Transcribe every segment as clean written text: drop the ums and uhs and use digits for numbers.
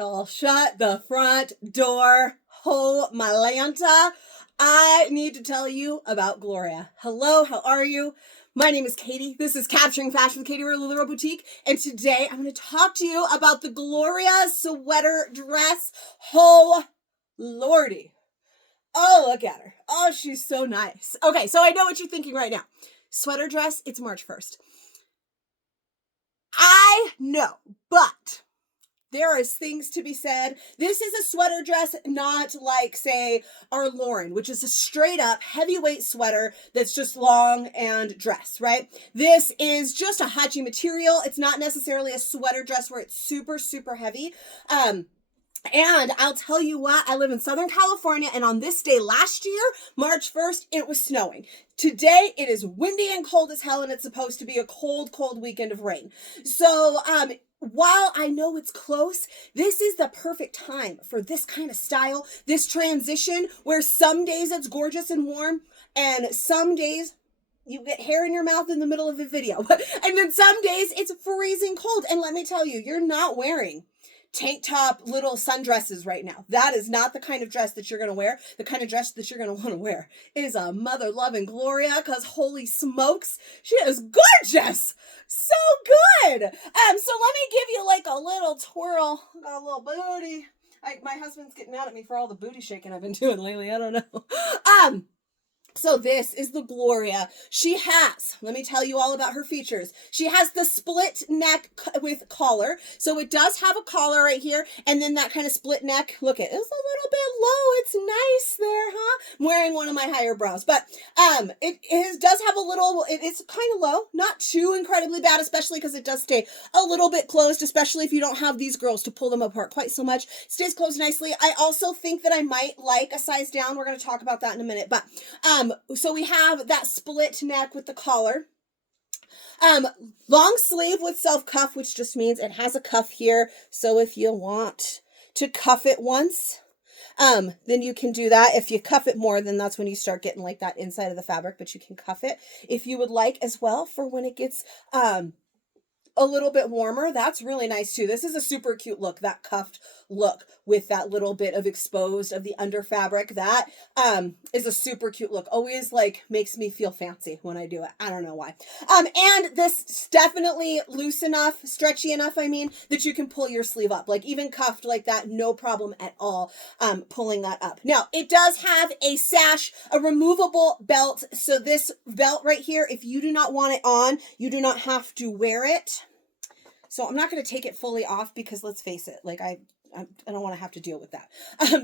I'll shut the front door. Oh, my Lanta. I need to tell you about Gloria. Hello, how are you? My name is Katie. This is Capturing Fashion with Katie, we're Lulu Boutique. And today I'm going to talk to you about the Gloria Sweater Dress. Oh, Lordy. Oh, look at her. Oh, she's so nice. Okay, so I know what you're thinking right now. Sweater dress, it's March 1st. I know, but there is things to be said. This is a sweater dress, not like, say, our Lauren, which is a straight up heavyweight sweater that's just long and dress, right? This is just a Hacci material. It's not necessarily a sweater dress where it's super, super heavy. And I'll tell you what, I live in Southern California, and on this day last year, March 1st, it was snowing. Today, it is windy and cold as hell, and it's supposed to be a cold, cold weekend of rain. So, while I know it's close, this is the perfect time for this kind of style, this transition, where some days it's gorgeous and warm, and some days you get hair in your mouth in the middle of a video. And then some days it's freezing cold. And let me tell you, you're not wearing tank top little sundresses right now. That is not the kind of dress that you're going to wear. The kind of dress that you're going to want to wear is a mother-loving Gloria, because holy smokes, she is gorgeous. So good. So let me give you like a little twirl. Got a little booty. My husband's getting mad at me for all the booty shaking I've been doing lately. I don't know. So this is the Gloria. She has, let me tell you all about her features. She has the split neck with collar. So it does have a collar right here. And then that kind of split neck. Look, it is a little bit low. It's nice there, huh? I'm wearing one of my higher brows. But it does have a little, it's kind of low. Not too incredibly bad, especially because it does stay a little bit closed, especially if you don't have these girls to pull them apart quite so much. Stays closed nicely. I also think that I might like a size down. We're going to talk about that in a minute. But so we have that split neck with the collar. Long sleeve with self cuff, which just means it has a cuff here. So if you want to cuff it once, then you can do that. If you cuff it more, then that's when you start getting like that inside of the fabric, but you can cuff it if you would like as well for when it gets, a little bit warmer. That's really nice too. This is a super cute look, that cuffed look with that little bit of exposed of the under fabric. That is a super cute look. Always like makes me feel fancy when I do it. I don't know why. And this is definitely loose enough, stretchy enough, I mean, that you can pull your sleeve up. Like even cuffed like that, no problem at all pulling that up. Now, it does have a sash, a removable belt. So this belt right here, if you do not want it on, you do not have to wear it. So I'm not going to take it fully off because let's face it, like I don't want to have to deal with that.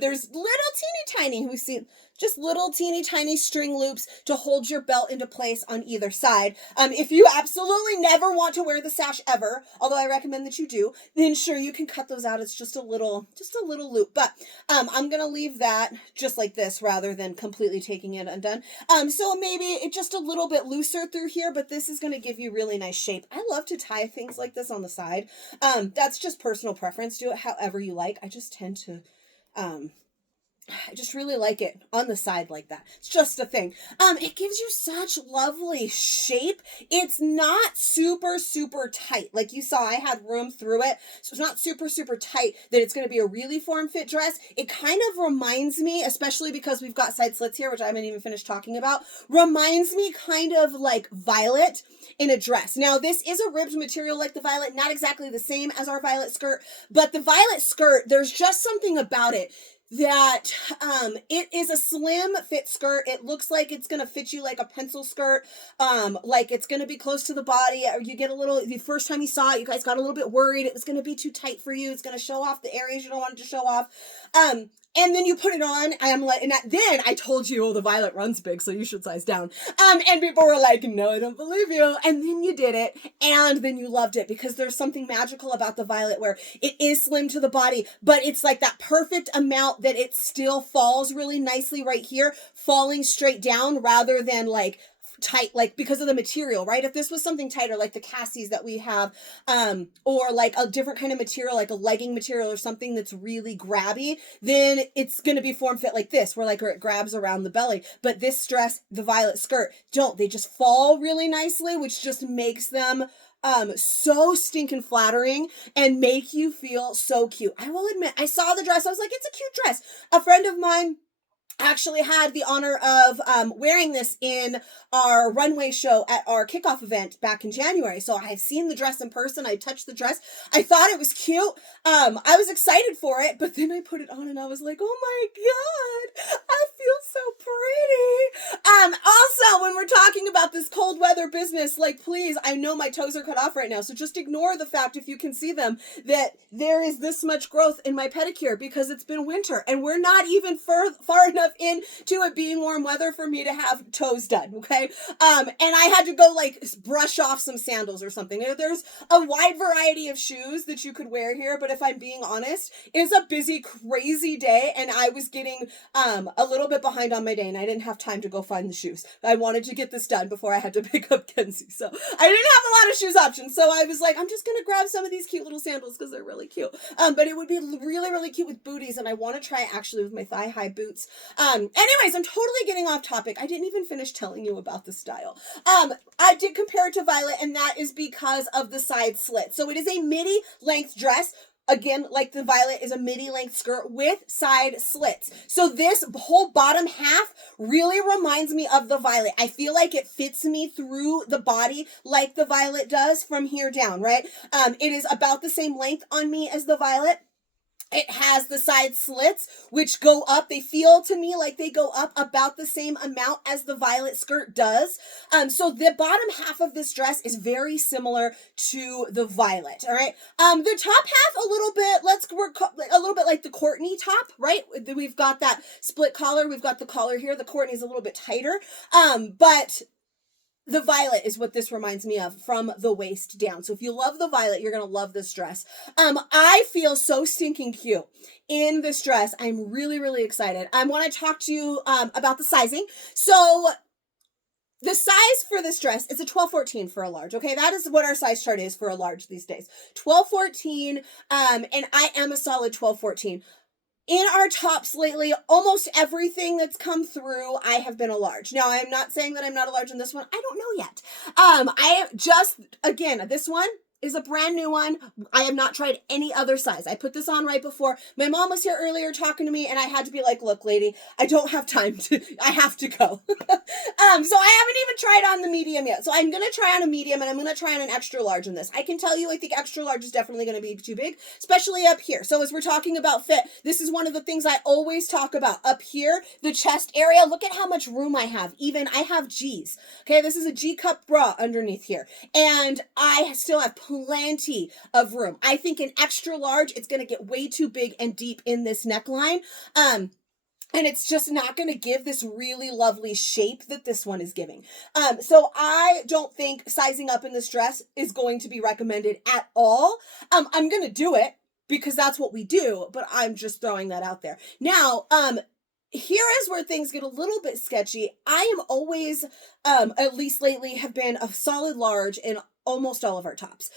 There's little teeny tiny, we see just little teeny tiny string loops to hold your belt into place on either side. If you absolutely never want to wear the sash ever, although I recommend that you do, then sure, you can cut those out. It's just a little loop, but I'm going to leave that just like this rather than completely taking it undone. So maybe it's just a little bit looser through here, but this is going to give you really nice shape. I love to tie things like this on the side. That's just personal preference. Do it however you like. I just tend to, I just really like it on the side like that. It's just a thing. It gives you such lovely shape. It's not super, super tight. Like you saw, I had room through it. So it's not super, super tight that it's going to be a really form-fit dress. It kind of reminds me, especially because we've got side slits here, which I haven't even finished talking about, reminds me kind of like Violet in a dress. Now, this is a ribbed material like the Violet, not exactly the same as our Violet skirt, but the Violet skirt, there's just something about it that it is a slim fit skirt. It looks like it's going to fit you like a pencil skirt, like it's going to be close to the body. Or you get a little, the first time you saw it, you guys got a little bit worried it was going to be too tight for you. It's going to show off the areas you don't want it to show off. And then you put it on, I'm like, then I told you, oh, the Violet runs big, so you should size down. And people were like, no, I don't believe you. And then you did it, and then you loved it, because there's something magical about the Violet where it is slim to the body, but it's like that perfect amount that it still falls really nicely right here, falling straight down rather than like tight, like because of the material, right? If this was something tighter, like the Cassies that we have, or like a different kind of material, like a legging material or something that's really grabby, then it's going to be form fit like this, where like it grabs around the belly. But this dress, the Violet skirt, they just fall really nicely, which just makes them so stinking flattering and make you feel so cute. I will admit, I saw the dress. I was like, it's a cute dress. A friend of mine actually had the honor of wearing this in our runway show at our kickoff event back in January. So I've seen the dress in person. I touched the dress. I thought it was cute. I was excited for it, but then I put it on and I was like, oh my God, I feel so pretty. Also, when we're talking about this cold weather business, like, please, I know my toes are cut off right now. So just ignore the fact, if you can see them, that there is this much growth in my pedicure because it's been winter and we're not even far enough into it being warm weather for me to have toes done, okay? And I had to go like brush off some sandals or something. There's a wide variety of shoes that you could wear here, but if I'm being honest, it's a busy, crazy day, and I was getting a little bit behind on my day, and I didn't have time to go find the shoes. I wanted to get this done before I had to pick up Kenzie, so I didn't have a lot of shoes options, so I was like, I'm just gonna grab some of these cute little sandals because they're really cute. But it would be really, really cute with booties, and I want to try it actually with my thigh-high boots. Anyways, I'm totally getting off topic. I didn't even finish telling you about the style. I did compare it to Violet, and that is because of the side slit. So it is a midi length dress. Again, like the Violet, is a midi length skirt with side slits. So this whole bottom half really reminds me of the Violet. I feel like it fits me through the body like the Violet does from here down, right? It is about the same length on me as the Violet. It has the side slits, which go up. They feel to me like they go up about the same amount as the Violet skirt does. So the bottom half of this dress is very similar to the Violet, all right? The top half, a little bit, a little bit like the Courtney top, right? We've got that split collar. We've got the collar here. The Courtney's a little bit tighter. But the Violet is what this reminds me of from the waist down. So if you love the Violet, you're going to love this dress. I feel so stinking cute in this dress. I'm really, really excited. I want to talk to you about the sizing. So the size for this dress is a 12-14 for a large. Okay, that is what our size chart is for a large these days. 12-14, and I am a solid 12-14. In our tops lately, almost everything that's come through, I have been a large. Now, I'm not saying that I'm not a large in this one. I don't know yet. I am just, again, this one is a brand new one. I have not tried any other size. I put this on right before. My mom was here earlier talking to me, and I had to be like, look, lady, I don't have time to, I have to go. So I haven't even tried on the medium yet. So I'm going to try on a medium, and I'm going to try on an extra large in this. I can tell you, I think extra large is definitely going to be too big, especially up here. So as we're talking about fit, this is one of the things I always talk about. Up here, the chest area, look at how much room I have. Even I have G's. Okay, this is a G cup bra underneath here. And I still have plenty of room. I think an extra large, it's going to get way too big and deep in this neckline. And it's just not going to give this really lovely shape that this one is giving. So I don't think sizing up in this dress is going to be recommended at all. I'm going to do it because that's what we do, but I'm just throwing that out there. Now, here is where things get a little bit sketchy. I am always, at least lately, have been a solid large in almost all of our tops.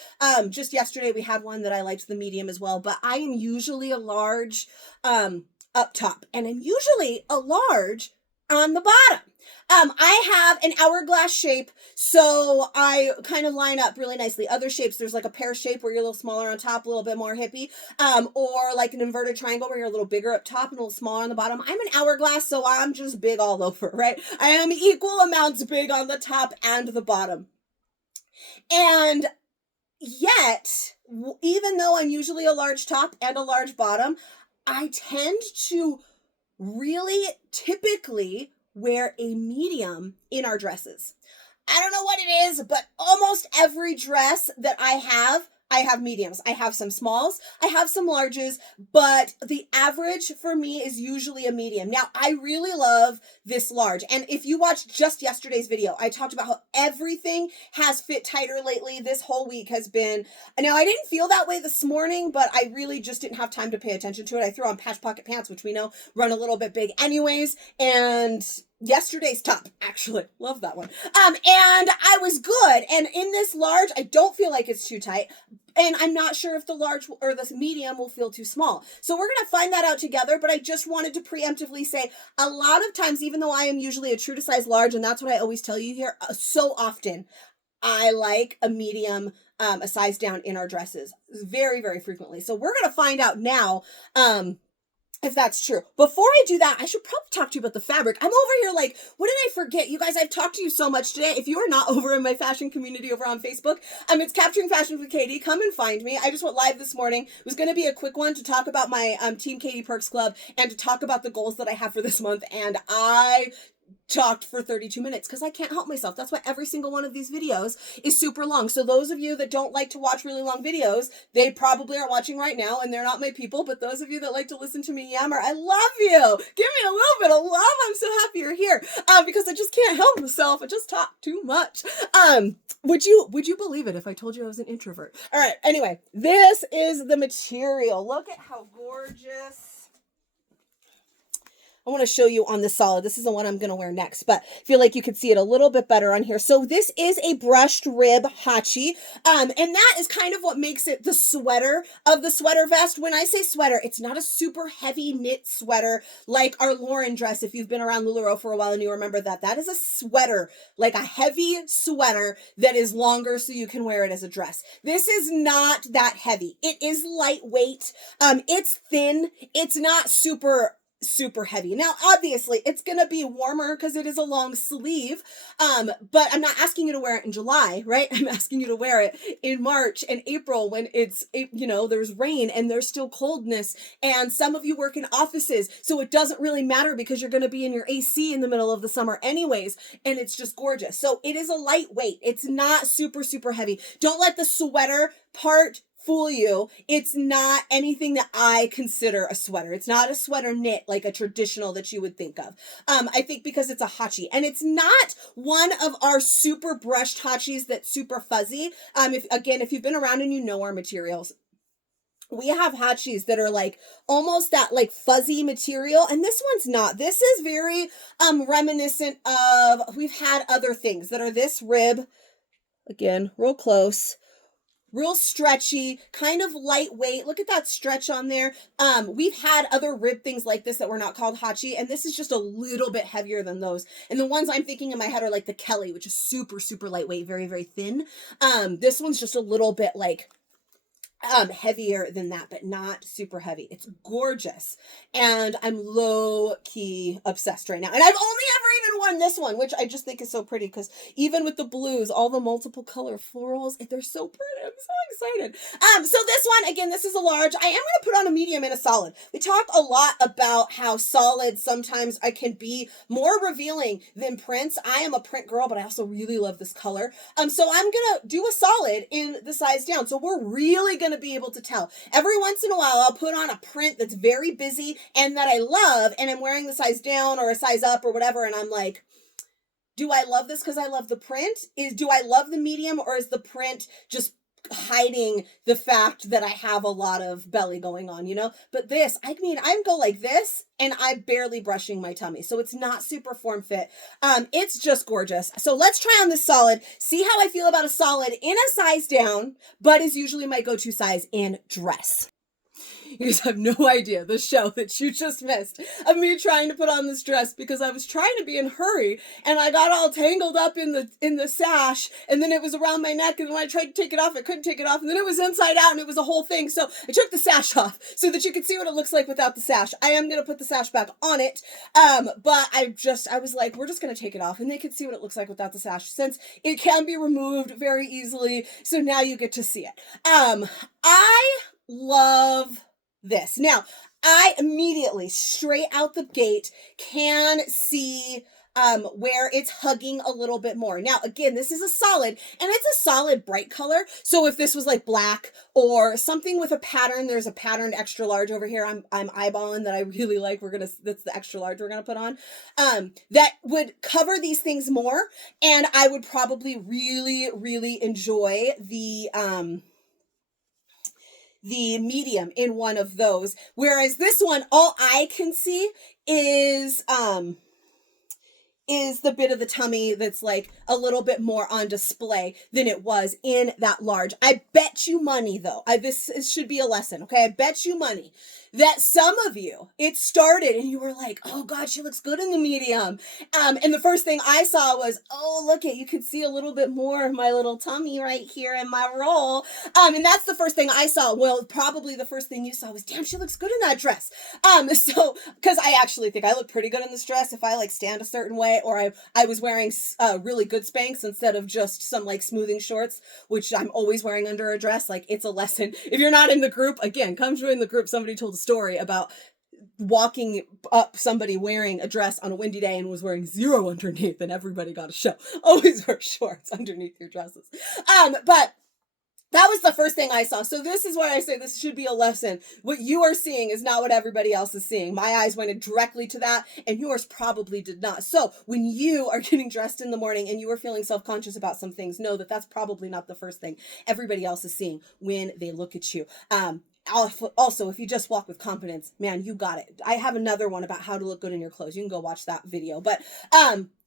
Just yesterday we had one that I liked the medium as well, but I am usually a large up top, and I'm usually a large on the bottom. I have an hourglass shape, so I kind of line up really nicely. Other shapes, there's like a pear shape where you're a little smaller on top, a little bit more hippie, or like an inverted triangle where you're a little bigger up top and a little smaller on the bottom. I'm an hourglass, so I'm just big all over, right? I am equal amounts big on the top and the bottom. And yet, even though I'm usually a large top and a large bottom, I tend to really typically wear a medium in our dresses. I don't know what it is, but almost every dress that I have mediums. I have some smalls, I have some larges, but the average for me is usually a medium. Now, I really love this large. And if you watched just yesterday's video, I talked about how everything has fit tighter lately. This whole week has been, now I didn't feel that way this morning, but I really just didn't have time to pay attention to it. I threw on patch pocket pants, which we know run a little bit big anyways, and yesterday's top, actually, love that one. And I was good. And in this large, I don't feel like it's too tight. And I'm not sure if the large or the medium will feel too small. So we're going to find that out together. But I just wanted to preemptively say, a lot of times, even though I am usually a true to size large, and that's what I always tell you here, so often, I like a medium a size down in our dresses very, very frequently. So we're going to find out now, if that's true. Before I do that, I should probably talk to you about the fabric. I'm over here like, what did I forget? You guys, I've talked to you so much today. If you are not over in my fashion community over on Facebook, it's Capturing Fashion with Katie. Come and find me. I just went live this morning. It was going to be a quick one to talk about my Team Katie Perks Club and to talk about the goals that I have for this month. And I talked for 32 minutes because I can't help myself. That's why every single one of these videos is super long. So those of you that don't like to watch really long videos, they probably aren't watching right now and they're not my people. But those of you that like to listen to me yammer, I love you. Give me a little bit of love. I'm so happy you're here because I just can't help myself. I just talk too much. Would you believe it if I told you I was an introvert? All right. Anyway, this is the material. Look at how gorgeous. I want to show you on the solid. This is the one I'm going to wear next, but I feel like you could see it a little bit better on here. So this is a brushed rib Hacci. And that is kind of what makes it the sweater of the sweater vest. When I say sweater, it's not a super heavy knit sweater like our Lauren dress. If you've been around LuLaRoe for a while and you remember that, that is a sweater, like a heavy sweater that is longer so you can wear it as a dress. This is not that heavy. It is lightweight. It's thin. It's not super heavy. Now, obviously, it's going to be warmer because it is a long sleeve, but I'm not asking you to wear it in July, right? I'm asking you to wear it in March and April when there's rain and there's still coldness, and some of you work in offices, so it doesn't really matter because you're going to be in your AC in the middle of the summer anyways, and it's just gorgeous. So it is a lightweight. It's not super heavy. Don't let the sweater part fool you. It's not anything that I consider a sweater. It's not a sweater knit like a traditional that you would think of. I think because it's a Hacci, and it's not one of our super brushed Haccis that's super fuzzy. If you've been around and you know our materials, we have Haccis that are like almost that like fuzzy material, and this one's not. This is very reminiscent of, we've had other things that are this rib, again, real close, real stretchy, kind of lightweight. Look at that stretch on there. We've had other rib things like this that were not called Hacci, and this is just a little bit heavier than those. And the ones I'm thinking in my head are like the Kelly, which is super lightweight, very thin. This one's just a little bit like heavier than that, but not super heavy. It's gorgeous, and I'm low-key obsessed right now. And I've only ever even worn this one, which I just think is so pretty because even with the blues, all the multiple color florals, they're so pretty. I'm so excited. So this one, again, this is a large. I am going to put on a medium and a solid. We talk a lot about how solid sometimes I can be more revealing than prints. I am a print girl, but I also really love this color. So I'm going to do a solid in the size down. So we're really going to be able to tell. Every once in a while, I'll put on a print that's very busy and that I love, and I'm wearing the size down or a size up or whatever, and I'm like, do I love this because I love the print? Do I love the medium, or is the print just hiding the fact that I have a lot of belly going on, But this, I go like this and I'm barely brushing my tummy. So it's not super form fit. It's just gorgeous. So let's try on this solid, see how I feel about a solid in a size down, but is usually my go-to size in dress. You guys have no idea the show that you just missed of me trying to put on this dress because I was trying to be in a hurry and I got all tangled up in the sash, and then it was around my neck, and when I tried to take it off, I couldn't take it off, and then it was inside out and it was a whole thing. So I took the sash off so that you could see what it looks like without the sash. I am going to put the sash back on it. But I was like, we're just going to take it off and they can see what it looks like without the sash, since it can be removed very easily. So now you get to see it. I love this. Now, I immediately, straight out the gate, can see where it's hugging a little bit more. Now, again, this is a solid, and it's a solid bright color. So if this was like black or something with a pattern, there's a patterned extra large over here I'm eyeballing that I really like. That's the extra large we're gonna put on. That would cover these things more, and I would probably really enjoy the medium in one of those. Whereas this one, all I can see is is the bit of the tummy that's like a little bit more on display than it was in that large. I bet you money though, this should be a lesson, okay? I bet you money that some of you, it started and you were like, oh God, she looks good in the medium. And the first thing I saw was, oh, look at, you could see a little bit more of my little tummy right here in my roll. And that's the first thing I saw. Well, probably the first thing you saw was, damn, she looks good in that dress. So, cause I actually think I look pretty good in this dress if I like stand a certain way, or I was wearing really good Spanx instead of just some like smoothing shorts, which I'm always wearing under a dress. Like, it's a lesson. If you're not in the group, again, come join the group. Somebody told a story about walking up somebody wearing a dress on a windy day and was wearing zero underneath, and everybody got a show. Always wear shorts underneath your dresses. But that was the first thing I saw. So this is why I say this should be a lesson. What you are seeing is not what everybody else is seeing. My eyes went directly to that, and yours probably did not. So when you are getting dressed in the morning and you are feeling self-conscious about some things, know that that's probably not the first thing everybody else is seeing when they look at you. Also, if you just walk with confidence, man, you got it. I have another one about how to look good in your clothes. You can go watch that video. But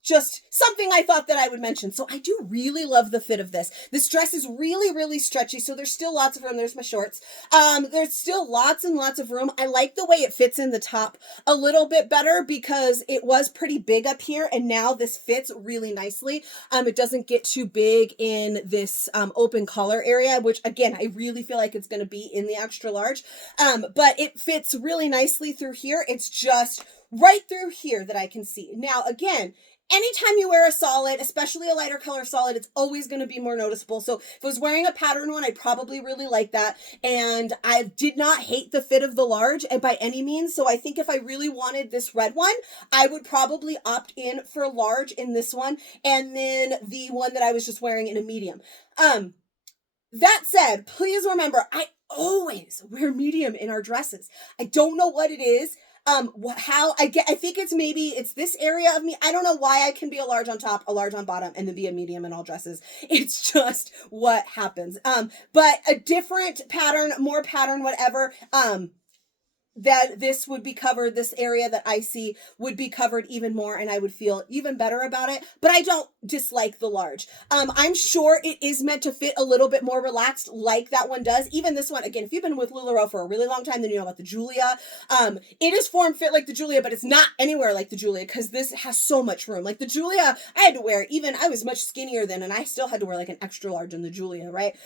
just something I thought that I would mention. So I do really love the fit of this. This dress is really, really stretchy. So there's still lots of room. There's my shorts. There's still lots and lots of room. I like the way it fits in the top a little bit better because it was pretty big up here. And now this fits really nicely. It doesn't get too big in this open collar area, which again, I really feel like it's going to be in the extra large. But it fits really nicely through here. It's just right through here that I can see. Now, again, anytime you wear a solid, especially a lighter color solid, it's always going to be more noticeable. So if I was wearing a pattern one, I'd probably really like that. And I did not hate the fit of the large by any means. So I think if I really wanted this red one, I would probably opt in for large in this one. And then the one that I was just wearing in a medium. That said, please remember, I always wear medium in our dresses. I don't know what it is. I think it's this area of me. I don't know why I can be a large on top, a large on bottom, and then be a medium in all dresses. It's just what happens. But a different pattern, more pattern, whatever, that this would be covered, this area that I see would be covered even more, and I would feel even better about it. But I don't dislike the large. I'm sure it is meant to fit a little bit more relaxed like that one does. Even this one, again, if you've been with LuLaRoe for a really long time, then you know about the Julia. It is form fit like the Julia, but it's not anywhere like the Julia because this has so much room. Like the Julia, I had to wear, even I was much skinnier then, and I still had to wear like an extra large in the Julia, right?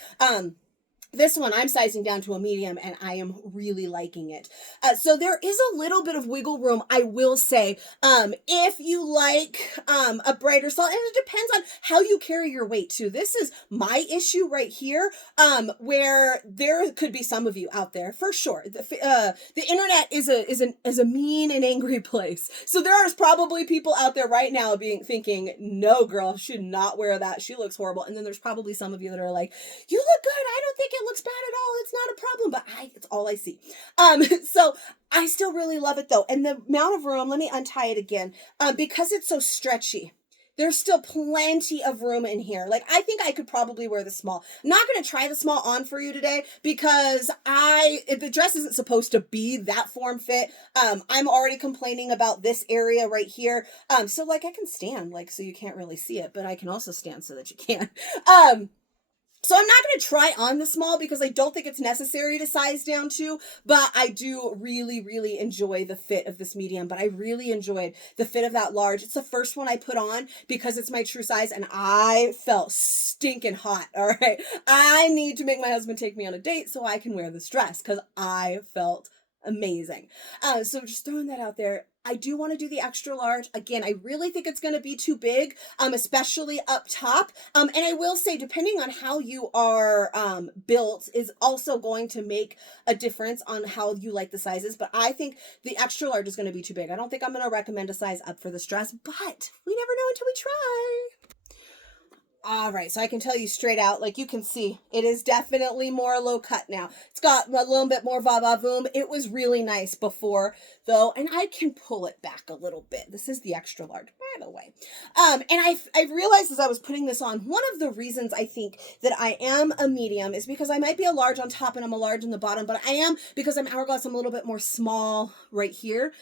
This one, I'm sizing down to a medium, and I am really liking it. So there is a little bit of wiggle room, I will say. If you like a brighter solid, and it depends on how you carry your weight, too. This is my issue right here, where there could be some of you out there, for sure. The internet is a mean and angry place. So there is probably people out there right now thinking, no, girl, should not wear that. She looks horrible. And then there's probably some of you that are like, you look good. I don't think it looks bad at all. It's not a problem, but it's all I see. So I still really love it though. And the amount of room, let me untie it again, because it's so stretchy. There's still plenty of room in here. Like, I think I could probably wear the small. I'm not going to try the small on for you today because the dress isn't supposed to be that form fit. I'm already complaining about this area right here. So like I can stand like, so you can't really see it, but I can also stand so that you can. So I'm not going to try on the small because I don't think it's necessary to size down to, but I do really, really enjoy the fit of this medium, but I really enjoyed the fit of that large. It's the first one I put on because it's my true size, and I felt stinking hot, all right? I need to make my husband take me on a date so I can wear this dress because I felt amazing. So just throwing that out there. I do want to do the extra large. Again, I really think it's going to be too big, especially up top. And I will say, depending on how you are built is also going to make a difference on how you like the sizes. But I think the extra large is going to be too big. I don't think I'm going to recommend a size up for this dress, but we never know until we try. All right, so I can tell you straight out, like you can see, it is definitely more low cut now. It's got a little bit more va-va-voom. It was really nice before, though, and I can pull it back a little bit. This is the extra large, by the way. And I've realized as I was putting this on, one of the reasons I think that I am a medium is because I might be a large on top and I'm a large on the bottom, but I am, because I'm hourglass, I'm a little bit more small right here.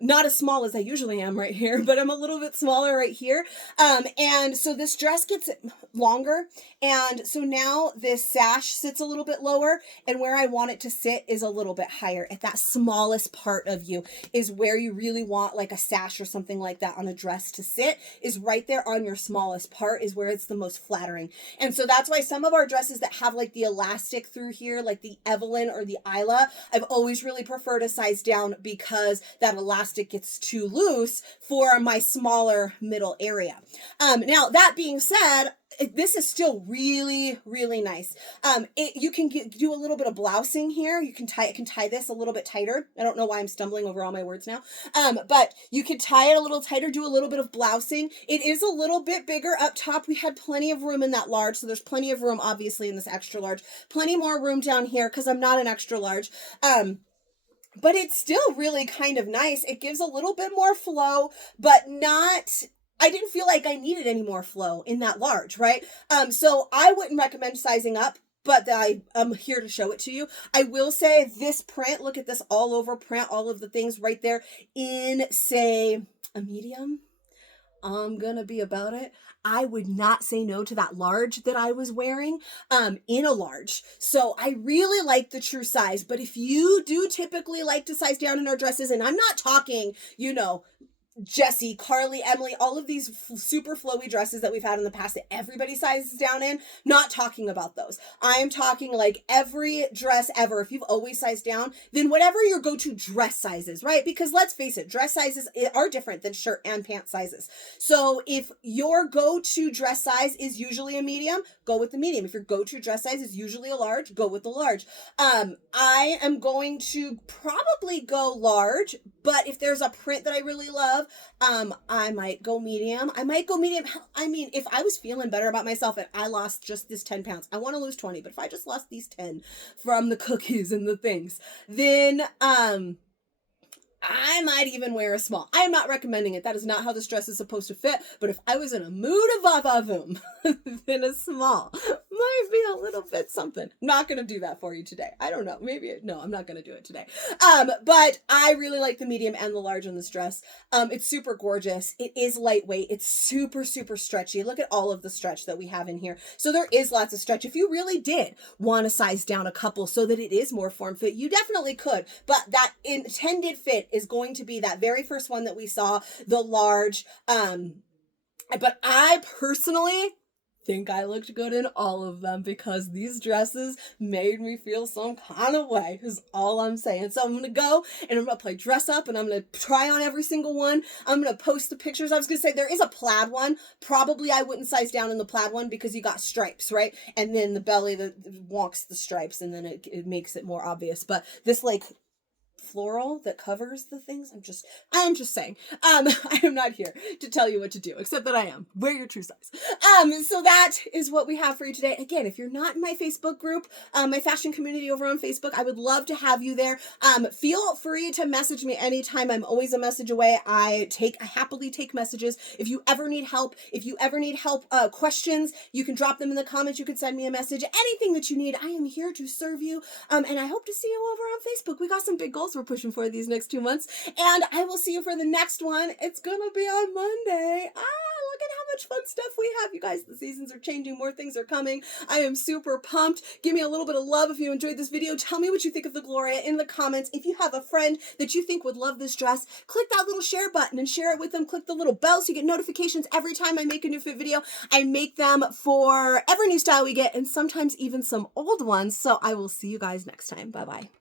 Not as small as I usually am right here, but I'm a little bit smaller right here. And so this dress gets longer, and so now this sash sits a little bit lower, and where I want it to sit is a little bit higher. At that smallest part of you is where you really want like a sash or something like that on a dress to sit, is right there on your smallest part, is where it's the most flattering. And so that's why some of our dresses that have like the elastic through here, like the Evelyn or the Isla, I've always really preferred a size down, because that elastic gets too loose for my smaller middle area. Now that being said, this is still really, really nice. You can do a little bit of blousing here. You can tie this a little bit tighter. I don't know why I'm stumbling over all my words now. But you could tie it a little tighter, do a little bit of blousing. It is a little bit bigger up top. We had plenty of room in that large, so there's plenty of room, obviously, in this extra large. Plenty more room down here, because I'm not an extra large. But it's still really kind of nice. It gives a little bit more flow, but not... I didn't feel like I needed any more flow in that large, right? So I wouldn't recommend sizing up, but I am here to show it to you. I will say this print, look at this all over print, all of the things right there in, say, a medium. I'm gonna be about it. I would not say no to that large that I was wearing in a large. So I really like the true size, but if you do typically like to size down in our dresses, and I'm not talking, you know, Jessie, Carly, Emily, all of these super flowy dresses that we've had in the past that everybody sizes down in, not talking about those. I am talking like every dress ever. If you've always sized down, then whatever your go-to dress sizes, right? Because let's face it, dress sizes are different than shirt and pant sizes. So if your go-to dress size is usually a medium, go with the medium. If your go-to dress size is usually a large, go with the large. I am going to probably go large, but if there's a print that I really love, I might go medium. I mean, if I was feeling better about myself and I lost just this 10 pounds, I want to lose 20, but if I just lost these 10 from the cookies and the things, then, I might even wear a small. I am not recommending it. That is not how this dress is supposed to fit. But if I was in a mood of va-va-voom, then a small might be a little bit something. I'm not going to do that for you today. I don't know. No, I'm not going to do it today. But I really like the medium and the large on this dress. It's super gorgeous. It is lightweight. It's super, super stretchy. Look at all of the stretch that we have in here. So there is lots of stretch. If you really did want to size down a couple so that it is more form fit, you definitely could. But that intended fit is going to be that very first one that we saw, the large. But I personally think I looked good in all of them, because these dresses made me feel some kind of way, is all I'm saying. So I'm going to go and I'm going to play dress up and I'm going to try on every single one. I'm going to post the pictures. I was going to say there is a plaid one. Probably I wouldn't size down in the plaid one because you got stripes, right? And then the belly that walks the stripes, and then it makes it more obvious. But this like floral that covers the things, I'm just saying. I am not here to tell you what to do, except that I am. Wear your true size. So that is what we have for you today. Again, if you're not in my Facebook group, my fashion community over on Facebook, I would love to have you there. Feel free to message me anytime. I'm always a message away. I happily take messages. If you ever need help, questions, you can drop them in the comments. You can send me a message. Anything that you need, I am here to serve you. And I hope to see you over on Facebook. We got some big goals we're pushing for these next 2 months, and I will see you for the next one. It's gonna be on Monday. Look at how much fun stuff we have, you guys. The seasons are changing, more things are coming. I am super pumped. Give me a little bit of love if you enjoyed this video. Tell me what you think of the Gloria in the comments. If you have a friend that you think would love this dress, click that little share button and share it with them. Click the little bell so you get notifications every time I make a new fit video. I make them for every new style we get, and sometimes even some old ones. So I will see you guys next time. Bye bye.